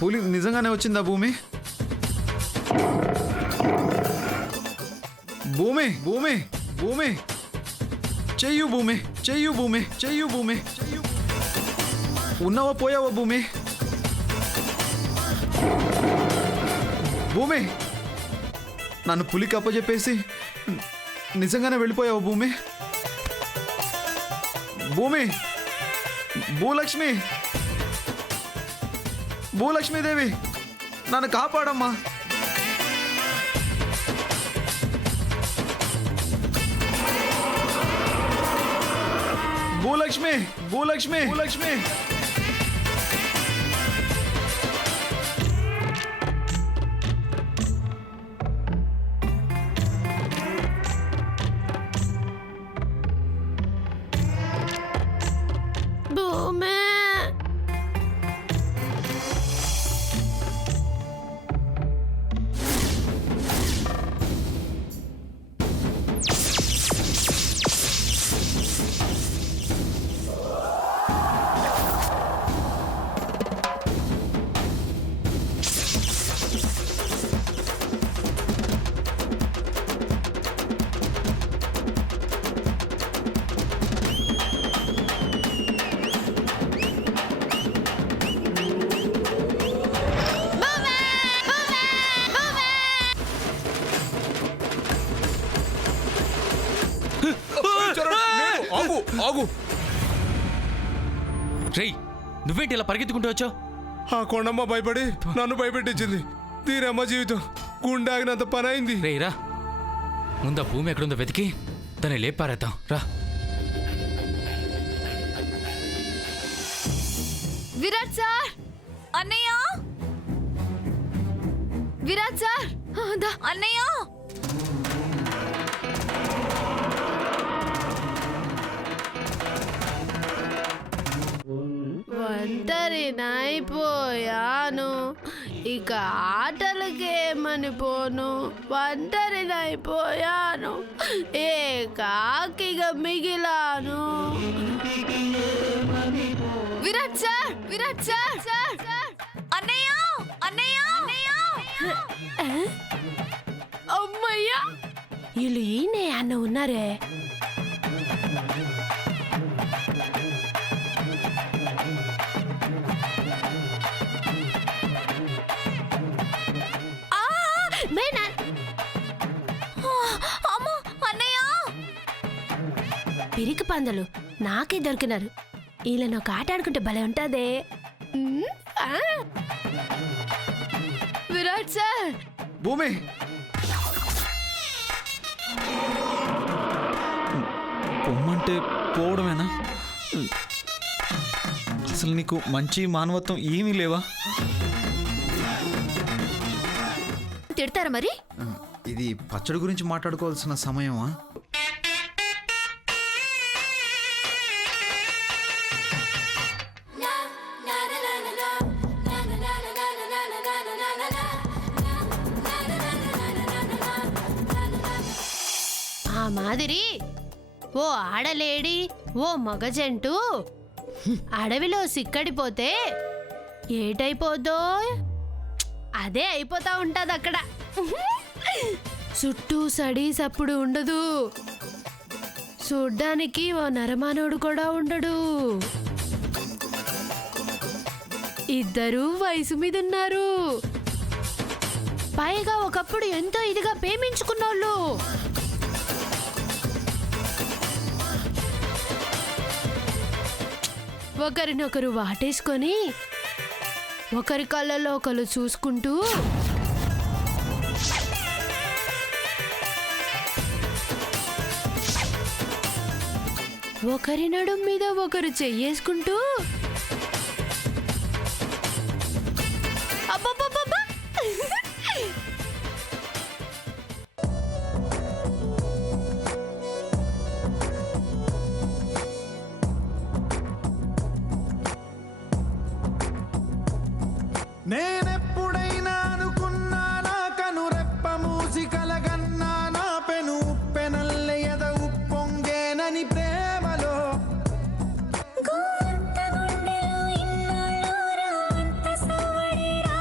పులి నిజంగానే వచ్చిందా భూమి? భూమి భూమి భూమి చెయ్యు భూమి, చెయ్యు భూమి, చెయ్యు భూమి, చెయ్యు. ఉన్నావా పోయావా భూమి? భూమి నన్ను పులికి అప్పచెప్పేసి నిజంగానే వెళ్ళిపోయావా భూమి? భూమి, భూలక్ష్మి, భూలక్ష్మీదేవి నన్ను కాపాడమ్మా. భూలక్ష్మి, భూలక్ష్మి, భూలక్ష్మి. ఆగు. రేయ్, నువ్వేంటి ఇలా పరిగెత్తుకుంటూ వచ్చావు? ఆ కొండమ్మ భయపడి నన్ను భయపెట్టించింది. దీనమ్మ జీవితం గుండె ఆగినంత పని అయింది. రేయ్ రా, ముందు ఆ భూమి ఎక్కడుందో వెతికి దాన్ని లేపారేద్దాం రా. విరాట్ సార్, అన్నయ్య, విరాట్ సార్, అన్నయ్య. ఒంటరినైపోయాను, ఇక ఆటలకేమని పోను. ఒంటరినైపోయాను, ఏకాకిగా మిగిలాను. Virat sir, Virat sir, sir, అన్నయ్య, అన్నయ్య, అమ్మయ్యా, వీళ్ళు ఈయనే అన్న ఉన్నారే. పిరికి పందలు నాకే దొరికినారు. వీళ్ళని ఒక ఆట ఆడుకుంటే భలే ఉంటదే. విరాట్ సార్. భూమి, పొమ్మంటే పోవడమేనా? అసలు నీకు మంచి మానవత్వం ఏమీ లేవా? తిడతారా మరి? ఇది పచ్చడి గురించి మాట్లాడుకోవాల్సిన సమయమా? ఆ మాదిరి ఓ ఆడలేడి ఓ మగజంటు అడవిలో సిక్కడిపోతే ఏటైపోద్దో అదే అయిపోతా ఉంటది అక్కడ. చుట్టూ సడి సప్పుడు ఉండదు, చూడ్డానికి ఓ నరమానవుడు కూడా ఉండడు. ఇద్దరూ వయసు మీద ఉన్నారు, పైగా ఒకప్పుడు ఎంతో ఇదిగా ప్రేమించుకున్నోళ్ళు. ఒకరినొకరు వాటేసుకొని ఒకరి కళ్ళలో ఒకరు చూసుకుంటూ ఒకరి నడుం మీద ఒకరు చెయ్యేసుకుంటూ అబ్బబ్బబ్బబ్బా నేనెప్పుడైనా అనుకున్నానా కనురెప్ప మూసి కలగన్నా నా పెను ఉప్పెనల్లె ఎద ఉప్పొంగేనని ప్రేమలో గోంత గుండెలో ఇన్నాళ్ళోరా అంత సవడిరా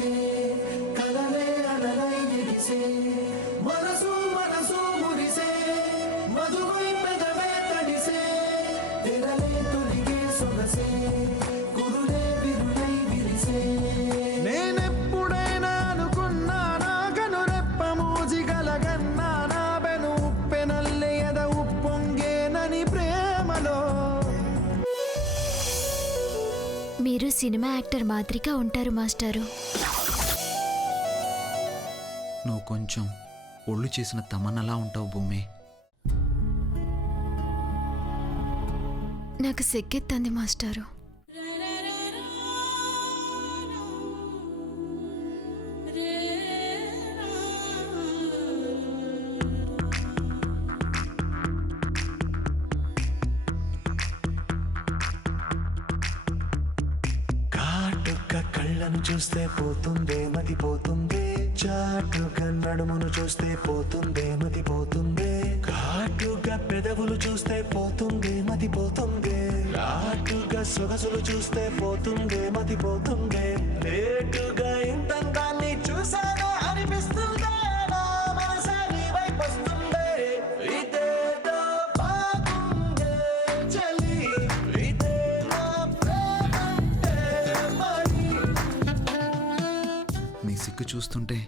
సొగసే కలలే అలలై నిలిసే మనసు మనసు మురిసే మధువై పెదవే తడిసే తెరలే తొలిగే సొగసే కురులే విరులై విరిసే నేనెప్పుడైనా అనుకున్నానా కనురెప్ప మూజిగలగన్నానా బెను ఉప్పెనల్లే ఎద ఉప్పొంగేనని ప్రేమలో. మీరు సినిమా యాక్టర్ మాదిరిగా ఉంటారు మాస్టారు. నువ్వు కొంచెం ఒళ్ళు చేసిన తమన్నలా ఉంటావు భూమి. నాకు సిగ్గెత్తంది మాస్టారు. కాటుక కళ్ళను చూస్తే పోతుందే మతి పోతుందే చాటుగా నడుమును చూస్తే పోతుందే మతి పోతుందే ఘాటుగా పెదవులు చూస్తే పోతుందే మతి పోతుందే లాటుగా సొగసులు చూస్తే పోతుందే మతి పోతుందే లేటుగా ఇంతందాన్ని చూసానే అనిపిస్తుందే నా మనసే నీ వైపు వస్తుందే ఇదేదో బాగుందే చలి ఇదే నా ప్రేమంటే మరి. నీ సిగ్గు చూస్తుంటే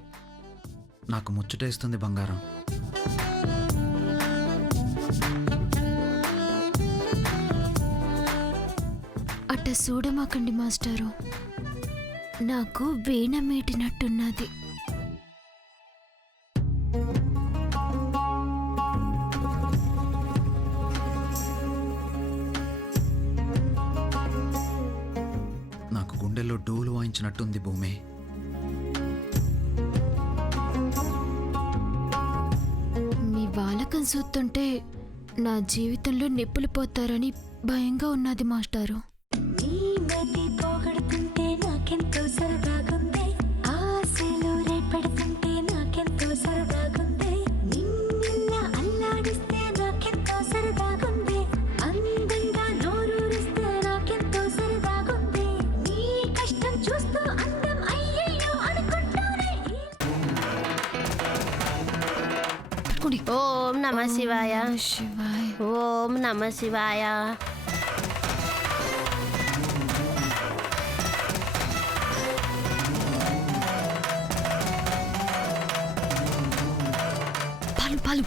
నాకు ముచ్చటేస్తుంది బంగారం. అట్ట చూడమాకండి మాస్టారు, నాకు వీణ మీటినట్టున్నది. నాకు గుండెల్లో డోలు వాయించినట్టుంది భూమి. మీ వాలకం చూస్తుంటే నా జీవితంలో నిప్పులు పోతారని భయంగా ఉన్నది మాస్టారు. నీ మతి పోగొడుతుంటే నాకెంతో సరదాగుంది ఆశలు రేపెడుతుంటే నాకెంతో సరదాగుంది నిన్నెల్లా అల్లాడిస్తే నాకెంతో సరదాగుంది అందంగా నోరూరిస్తే నాకెంతో సరదాగుంది నీ కష్టం చూస్తూ అందం అయ్యయ్యో అనుకుంటూనే ఓం నమ శివాయ. శివాయ్. ఓం నమ శివాయ. పాలు పాలు